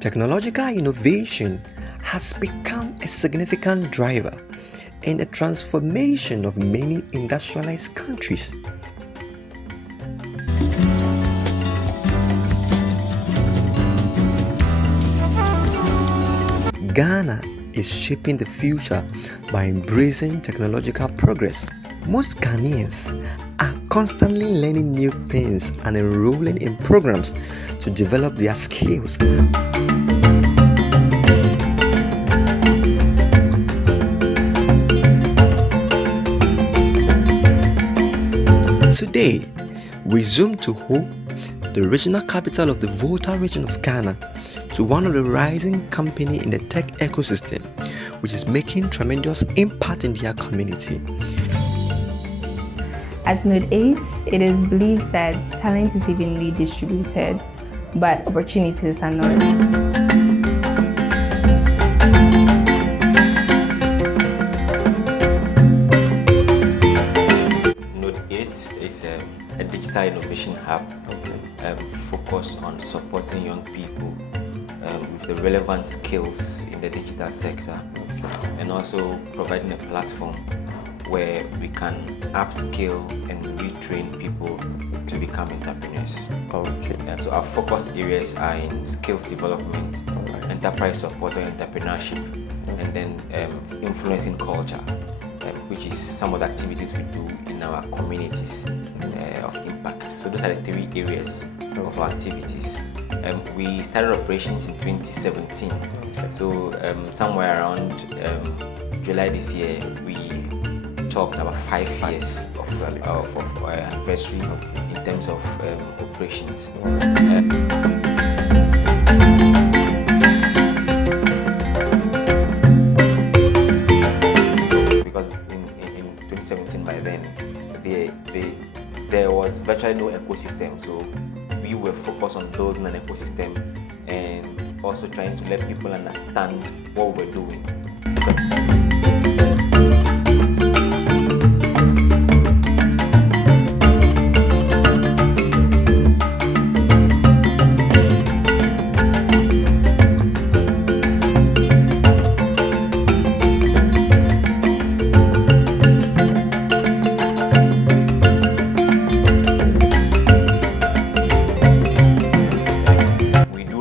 Technological innovation has become a significant driver in the transformation of many industrialized countries. Ghana is shaping the future by embracing technological progress. Most Ghanaians are constantly learning new things and enrolling in programs to develop their skills. Today, we zoom to Ho, the regional capital of the Volta region of Ghana, to one of the rising companies in the tech ecosystem, which is making tremendous impact in their community. At Node 8, it is believed that talent is evenly distributed, but opportunities are not. Node 8 is a digital innovation hub focused on supporting young people with the relevant skills in the digital sector, and also providing a platform where we can upskill and retrain people to become entrepreneurs. So our focus areas are in skills development, enterprise support or entrepreneurship, and then influencing culture, which is some of the activities we do in our communities of impact. So those are the three areas of our activities. We started operations in 2017. So somewhere around July this year, we talked about 5 years of anniversary in terms of operations. Because in 2017, by then, there was virtually no ecosystem. So we were focused on building an ecosystem and also trying to let people understand what we're doing.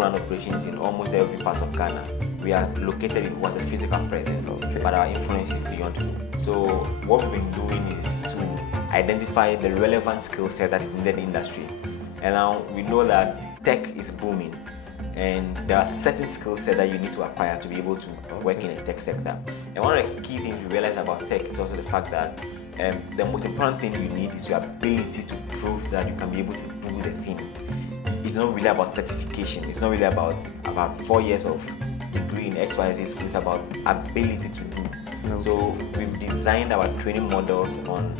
Operations in almost every part of Ghana. We are located in what's a physical presence, but our influence is beyond. So what we've been doing is to identify the relevant skill set that is needed in the industry. And now we know that tech is booming, and there are certain skill sets that you need to acquire to be able to work in a tech sector. And one of the key things we realize about tech is also the fact that the most important thing you need is your ability to prove that you can be able to do the thing. It's not really about certification. It's not really about 4 years of degree in XYZ. It's about ability to do. So we've designed our training models on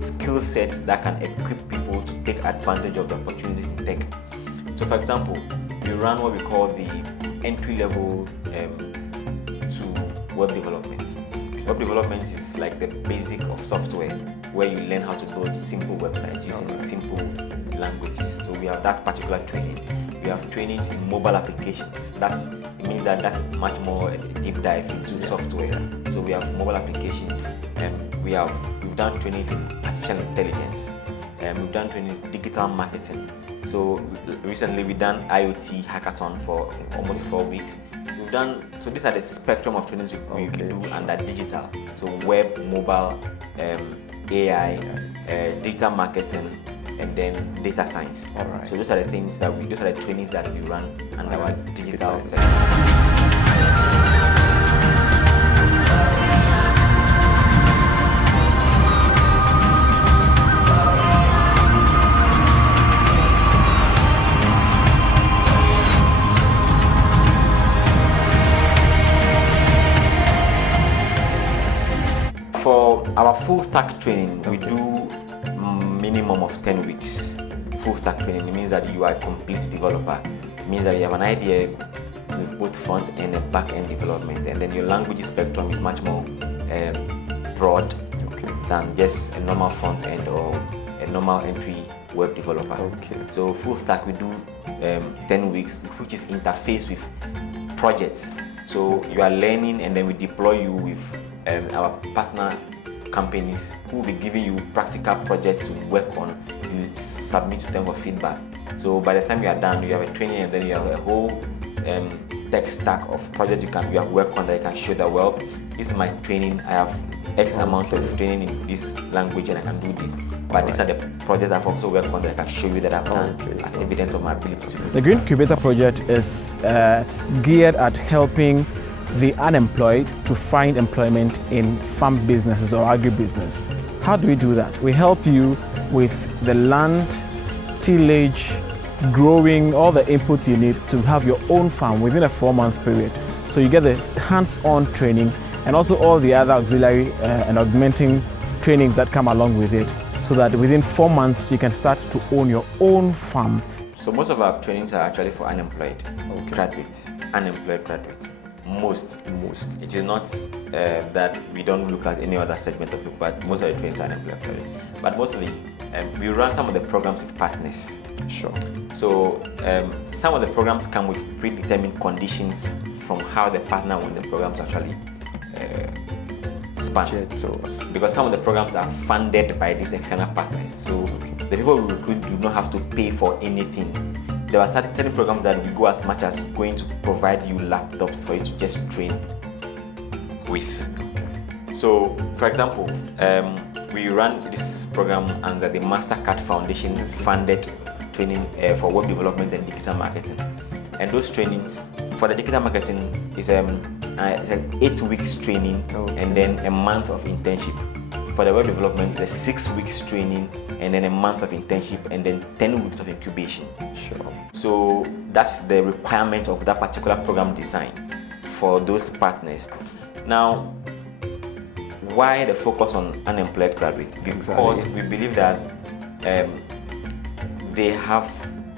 skill sets that can equip people to take advantage of the opportunity in tech. So for example, we run what we call the entry level to web development. Web development is like the basic of software, where you learn how to build simple websites using simple languages. So we have that particular training. We have trainings in mobile applications. It means that that's much more a deep dive into software. So we have mobile applications, and we've done trainings in artificial intelligence, and we've done trainings in digital marketing. So recently we've done IoT hackathon for almost 4 weeks. So these are the spectrum of trainings we do under digital. So web, mobile, AI, digital marketing, and then data science. So those are the things those are the trainings that we run under our digital section. For our full stack training, we do minimum of 10 weeks. Full stack training, it means that you are a complete developer. It means that you have an idea with both front end and back end development, and then your language spectrum is much more broad than just a normal front end or a normal entry web developer. Okay. So full stack we do 10 weeks, which is interface with projects. So you are learning, and then we deploy you with our partner companies who will be giving you practical projects to work on. You submit to them for feedback. So by the time you are done, you have a training, and then you have a whole tech stack of projects you have worked on that you can show that, well, this is my training. I have X amount of training in this language, and I can do this. But these are the projects I've also worked on that I can show you that I've done as evidence of my ability to do. The Green Incubator project is geared at helping the unemployed to find employment in farm businesses or agribusiness. How do we do that? We help you with the land, tillage, growing, all the inputs you need to have your own farm within a 4-month period. So you get the hands-on training and also all the other auxiliary and augmenting trainings that come along with it, so that within 4 months you can start to own your own farm. So most of our trainings are actually for unemployed graduates, unemployed graduates. Most. It is not that we don't look at any other segment of people, but most of the trainings are unemployed graduates. But mostly, we run some of the programs with partners. Sure. So some of the programs come with predetermined conditions from how the partner wants the programs actually span. Because some of the programs are funded by these external partners. So the people we recruit do not have to pay for anything. There are certain programs that we go as much as going to provide you laptops for you to just train with. So, for example, we run this program under the Mastercard Foundation funded training for web development and digital marketing. And those trainings for the digital marketing is an 8 weeks training and then a month of internship. For the web development, it's a 6 weeks training and then a month of internship and then 10 weeks of incubation. Sure. So that's the requirement of that particular program design for those partners. Now, why the focus on unemployed graduates? Because we believe that they have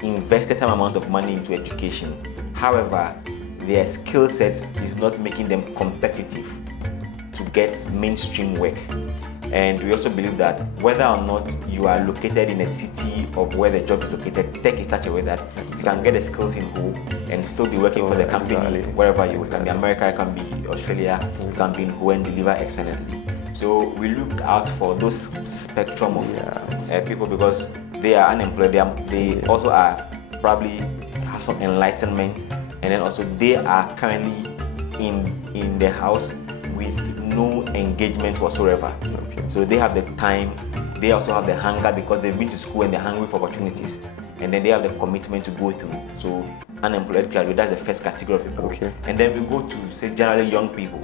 invested some amount of money into education. However, their skill set is not making them competitive to get mainstream work. And we also believe that whether or not you are located in a city of where the job is located, tech is such a way that you can get the skills in Ho and still be working for the company wherever you can be America, it can be Australia, you can be in Ho and deliver excellently. So we look out for those spectrum of people because they are unemployed. They also are probably have some enlightenment, and then also they are currently in the house with no engagement whatsoever. So they have the time, they also have the hunger because they've been to school and they're hungry for opportunities, and then they have the commitment to go through. So unemployed graduate, that's the first category of people. And then we go to say generally young people.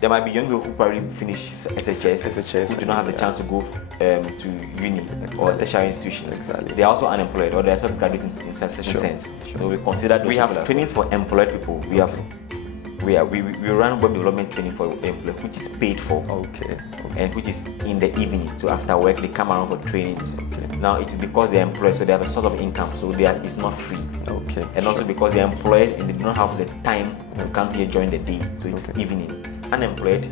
There might be young people who probably finish SHS who do not have the chance to go to uni or tertiary institutions. They are also unemployed, or they are graduating in certain sense. So we consider those. We have trainings for employed people. We run web development training for employees, which is paid for, and which is in the evening. So after work, they come around for trainings. Now it's because they're employed, so they have a source of income. So it's not free. And also because they're employed and they do not have the time to come here during the day. So it's evening. Unemployed,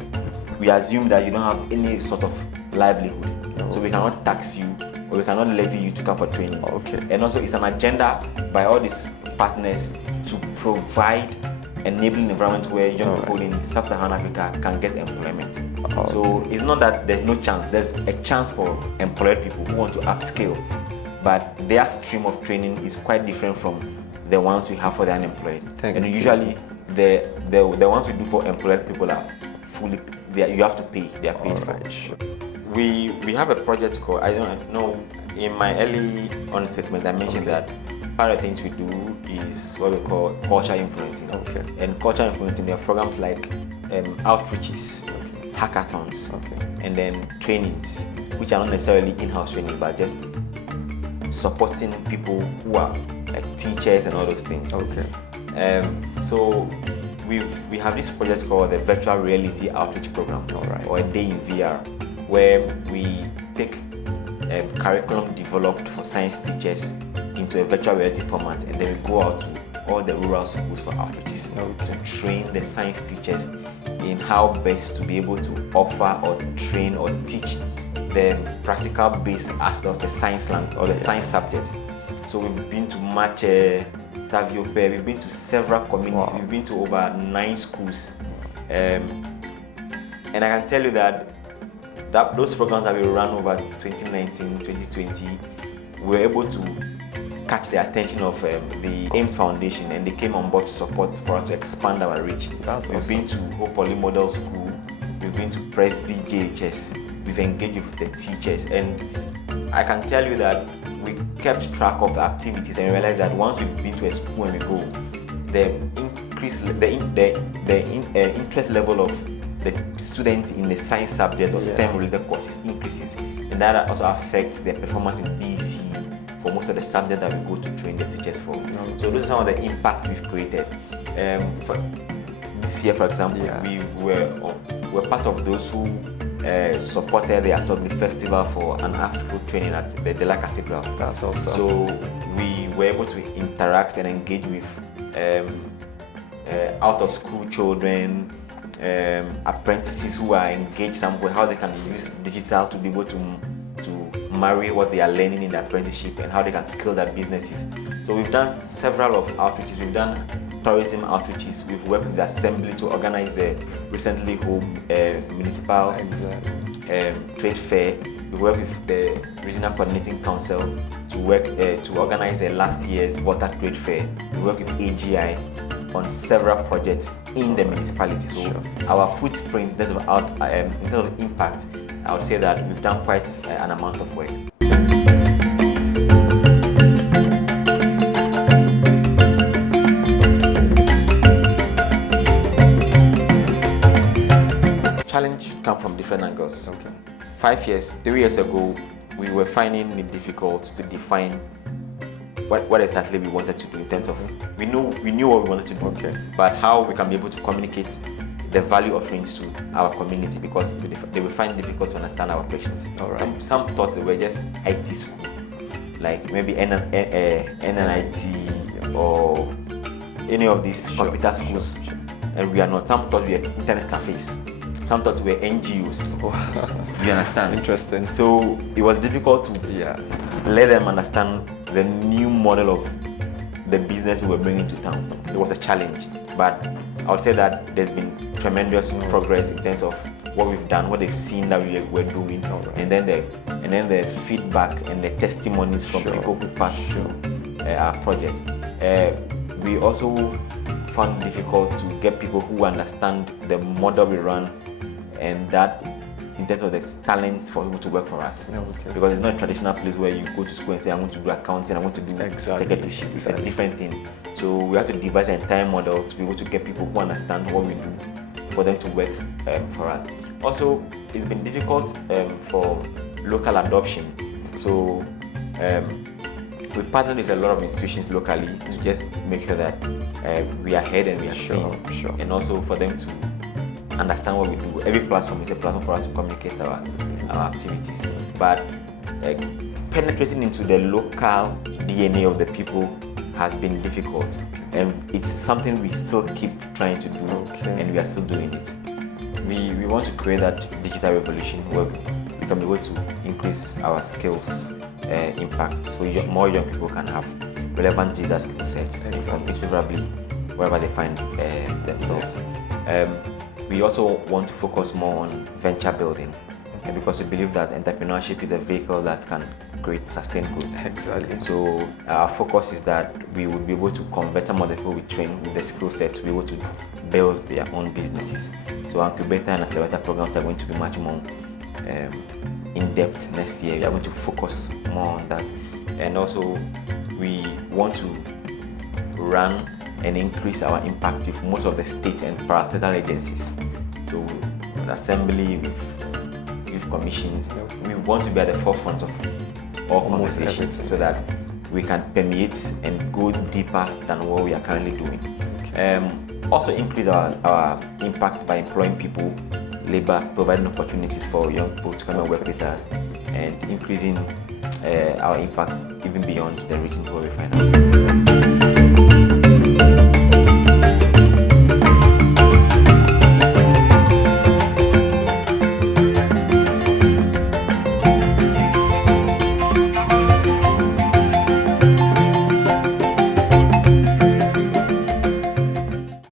we assume that you don't have any sort of livelihood. So we cannot tax you or we cannot levy you to come for training. And also it's an agenda by all these partners to provide enabling environment where young people in Sub-Saharan Africa can get employment. So it's not that there's no chance. There's a chance for employed people who want to upskill, but their stream of training is quite different from the ones we have for the unemployed. And usually the ones we do for employed people are fully, you have to pay. They are paid for. We have a project called, I don't know, in my early on statement I mentioned that part of the things we do is what we call culture influencing. And culture influencing, we have programs like outreaches, hackathons, and then trainings, which are not necessarily in-house training, but just supporting people who are like teachers and all those things. So we have this project called the Virtual Reality Outreach Program, or a day in VR, where we take a curriculum developed for science teachers into a virtual reality format, and then we go out to all the rural schools for outreaches to train the science teachers in how best to be able to offer or train or teach the practical base aspect of the science land or the science subject. So we've been to Mache, Tavio Fair, we've been to several communities, we've been to over 9 schools. And I can tell you that those programs that we ran over 2019, 2020, we were able to catch the attention of the AIMS Foundation, and they came on board to support for us to expand our reach. We've been to Hope Poly Model School, we've been to Presby JHS, we've engaged with the teachers, and I can tell you that we kept track of the activities and realized that once we've been to a school and we go, the interest level of the student in the science subject or STEM related courses increases, and that also affects their performance in BC for most of the subjects that we go to train the teachers for. So those are some of the impact we've created. For this year, for example, we were part of those who supported the Asogni Festival for an upskill training at the Dela Cathedral. That's awesome. So we were able to interact and engage with out-of-school children, apprentices who are engaged somewhere, how they can use digital to be able to marry what they are learning in the apprenticeship and how they can scale their businesses. So we've done several of outreaches. We've done tourism outreaches. We've worked with the assembly to organize the recently held municipal trade fair. We've worked with the regional coordinating council to organize the last year's water trade fair. We worked with AGI on several projects in the municipality. So our footprint in terms of impact, I would say that we've done quite an amount of work. Challenge come from different angles. 3 years ago, we were finding it difficult to define what exactly we wanted to do in terms of we knew what we wanted to do, but how we can be able to communicate the value offerings to our community, because they will find it difficult to understand our operations. Some thought they were just IT school, like maybe NNIT or any of these computer schools, and we are not. Some thought we were internet cafes. Some thought we were NGOs. You understand? Interesting. So it was difficult to let them understand the new model of the business we were bringing to town. It was a challenge, but I would say that there's been tremendous progress in terms of what we've done, what they've seen that we were doing, and then the feedback and the testimonies from people who passed through our projects. We also found it difficult to get people who understand the model we run, and that in terms of the talents for people to work for us. Because it's not a traditional place where you go to school and say, I want to do accounting, I want to do secretaryship. It's a different thing. So we have to devise an entire model to be able to get people who understand what we do for them to work for us. Also, it's been difficult for local adoption. So we partnered with a lot of institutions locally to just make sure that we are heard and we are seen, and also for them to understand what we do. Every platform is a platform for us to communicate our activities, but penetrating into the local DNA of the people has been difficult, and it's something we still keep trying to do, and we are still doing it. We want to create that digital revolution where we can be able to increase our skills impact, so more young people can have relevant digital skill sets and compete favorably wherever they find themselves. We also want to focus more on venture building, because we believe that entrepreneurship is a vehicle that can create sustained growth. So our focus is that we would be able to convert some of the people we train with the skill set to be able to build their own businesses. So our incubator and accelerator programs are going to be much more in depth next year. We are going to focus more on that, and also we want to run and increase our impact with most of the state and parastatal agencies. So assembly, with commissions, we want to be at the forefront of all conversations so that we can permeate and go deeper than what we are currently doing. Also increase our impact by employing people, labor, providing opportunities for young people to come and work with us, and increasing our impact even beyond the regions where we find ourselves.